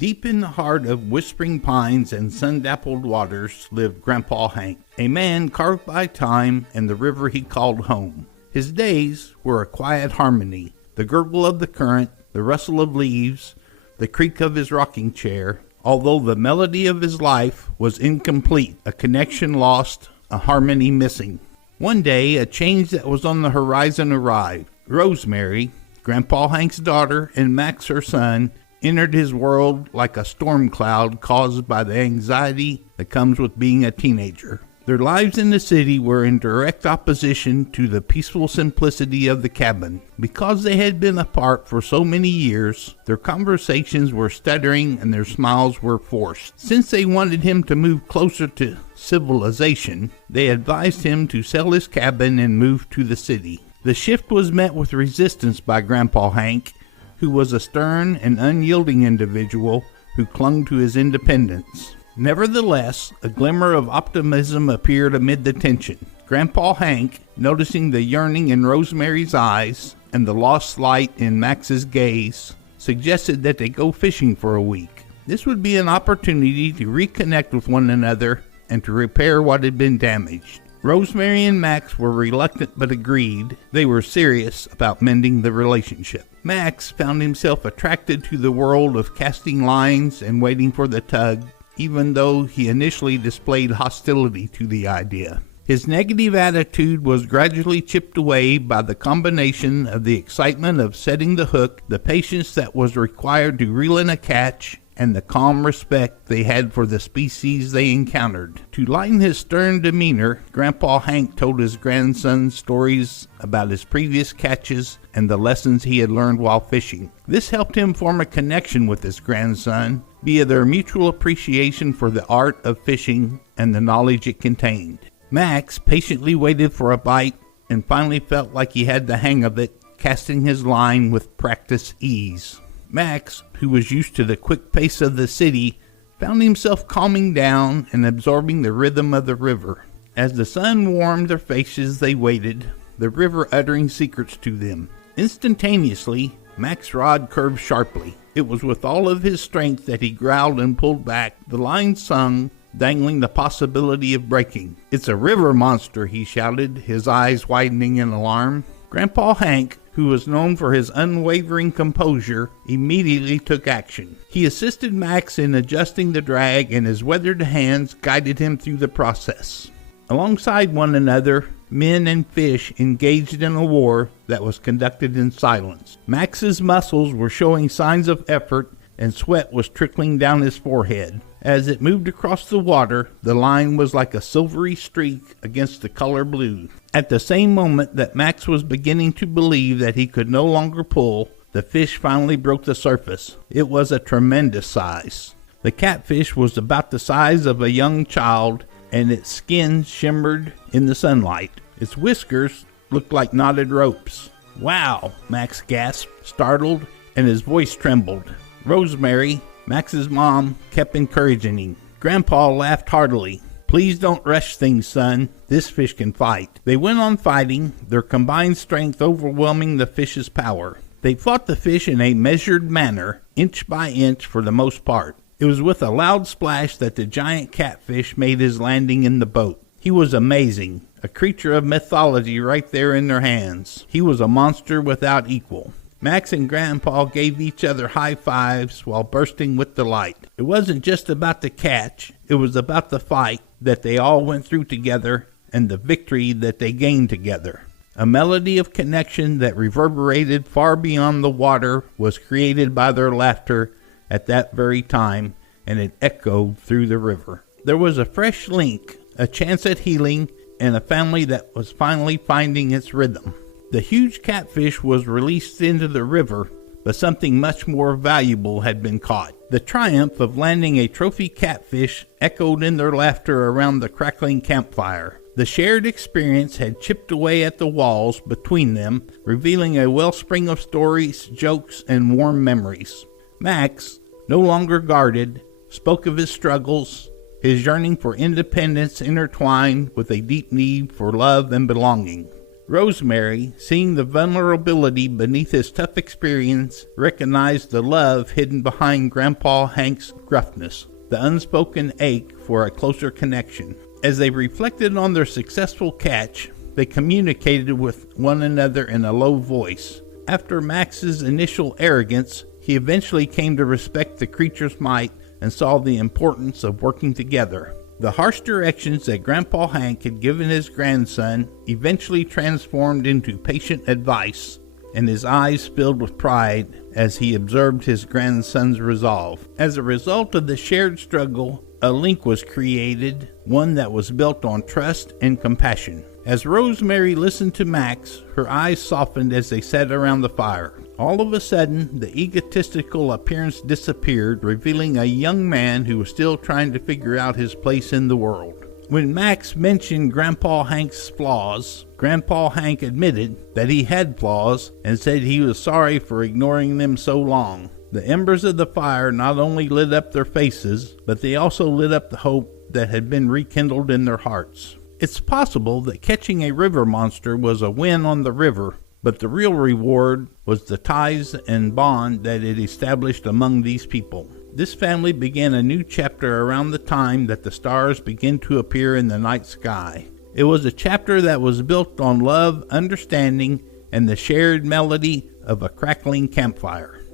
Deep in the heart of whispering pines and sun-dappled waters lived Grandpa Hank, a man carved by time and the river he called home. His days were a quiet harmony, the gurgle of the current, the rustle of leaves, the creak of his rocking chair. Although the melody of his life was incomplete, a connection lost, a harmony missing. One day, a change that was on the horizon arrived. Rosemary, Grandpa Hank's daughter, and Max, her son, entered his world like a storm cloud caused by the anxiety that comes with being a teenager. Their lives in the city were in direct opposition to the peaceful simplicity of the cabin. Because they had been apart for so many years, their conversations were stuttering and their smiles were forced. Since they wanted him to move closer to civilization, they advised him to sell his cabin and move to the city. The shift was met with resistance by Grandpa Hank, who was a stern and unyielding individual who clung to his independence. Nevertheless, a glimmer of optimism appeared amid the tension. Grandpa Hank, noticing the yearning in Rosemary's eyes and the lost light in Max's gaze, suggested that they go fishing for a week. This would be an opportunity to reconnect with one another and to repair what had been damaged. Rosemary and Max were reluctant but agreed. They were serious about mending the relationship. Max found himself attracted to the world of casting lines and waiting for the tug, even though he initially displayed hostility to the idea. His negative attitude was gradually chipped away by the combination of the excitement of setting the hook, the patience that was required to reel in a catch, and the calm respect they had for the species they encountered. To lighten his stern demeanor, Grandpa Hank told his grandson stories about his previous catches and the lessons he had learned while fishing. This helped him form a connection with his grandson via their mutual appreciation for the art of fishing and the knowledge it contained. Max patiently waited for a bite and finally felt like he had the hang of it, casting his line with practiced ease. Max, who was used to the quick pace of the city, found himself calming down and absorbing the rhythm of the river. As the sun warmed their faces, they waited, the river uttering secrets to them. Instantaneously, Max's rod curved sharply. It was with all of his strength that he growled and pulled back. The line sung, dangling the possibility of breaking. "It's a river monster," he shouted, his eyes widening in alarm. Grandpa Hank, who was known for his unwavering composure, immediately took action. He assisted Max in adjusting the drag, and his weathered hands guided him through the process. Alongside one another, men and fish engaged in a war that was conducted in silence. Max's muscles were showing signs of effort, and sweat was trickling down his forehead. As it moved across the water, the line was like a silvery streak against the color blue. At the same moment that Max was beginning to believe that he could no longer pull, the fish finally broke the surface. It was a tremendous size. The catfish was about the size of a young child, and its skin shimmered in the sunlight. Its whiskers looked like knotted ropes. "Wow!" Max gasped, startled, and his voice trembled. Rosemary, Max's mom, kept encouraging him. Grandpa laughed heartily. "Please don't rush things, son. This fish can fight." They went on fighting, their combined strength overwhelming the fish's power. They fought the fish in a measured manner, inch by inch for the most part. It was with a loud splash that the giant catfish made his landing in the boat. He was amazing, a creature of mythology right there in their hands. He was a monster without equal. Max and Grandpa gave each other high fives while bursting with delight. It wasn't just about the catch, it was about the fight that they all went through together and the victory that they gained together. A melody of connection that reverberated far beyond the water was created by their laughter at that very time, and it echoed through the river. There was a fresh link, a chance at healing, and a family that was finally finding its rhythm. The huge catfish was released into the river, but something much more valuable had been caught. The triumph of landing a trophy catfish echoed in their laughter around the crackling campfire. The shared experience had chipped away at the walls between them, revealing a wellspring of stories, jokes, and warm memories. Max, no longer guarded, spoke of his struggles, his yearning for independence intertwined with a deep need for love and belonging. Rosemary, seeing the vulnerability beneath his tough experience, recognized the love hidden behind Grandpa Hank's gruffness, the unspoken ache for a closer connection. As they reflected on their successful catch, they communicated with one another in a low voice. After Max's initial arrogance, he eventually came to respect the creature's might and saw the importance of working together. The harsh directions that Grandpa Hank had given his grandson eventually transformed into patient advice, and his eyes filled with pride as he observed his grandson's resolve. As a result of the shared struggle, a link was created, one that was built on trust and compassion. As Rosemary listened to Max, her eyes softened as they sat around the fire. All of a sudden, the egotistical appearance disappeared, revealing a young man who was still trying to figure out his place in the world. When Max mentioned Grandpa Hank's flaws, Grandpa Hank admitted that he had flaws and said he was sorry for ignoring them so long. The embers of the fire not only lit up their faces, but they also lit up the hope that had been rekindled in their hearts. It's possible that catching a river monster was a win on the river, but the real reward was the ties and bond that it established among these people. This family began a new chapter around the time that the stars began to appear in the night sky. It was a chapter that was built on love, understanding, and the shared melody of a crackling campfire.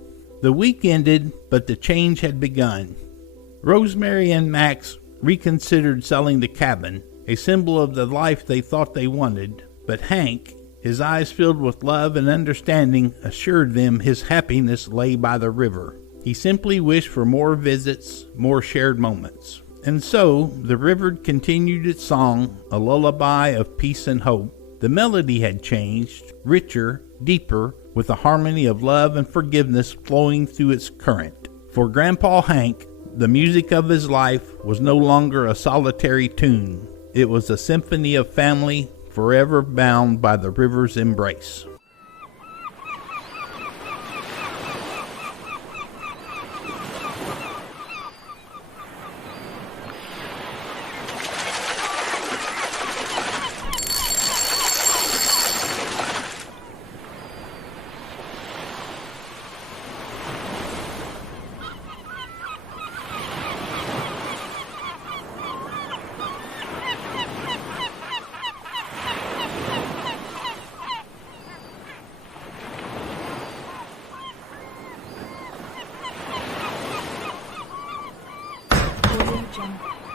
The week ended, but the change had begun. Rosemary and Max reconsidered selling the cabin, a symbol of the life they thought they wanted, but Hank, his eyes filled with love and understanding, assured them his happiness lay by the river. He simply wished for more visits, more shared moments. And so, the river continued its song, a lullaby of peace and hope. The melody had changed, richer, deeper, with a harmony of love and forgiveness flowing through its current. For Grandpa Hank, the music of his life was no longer a solitary tune. It was a symphony of family, forever bound by the river's embrace. Jump.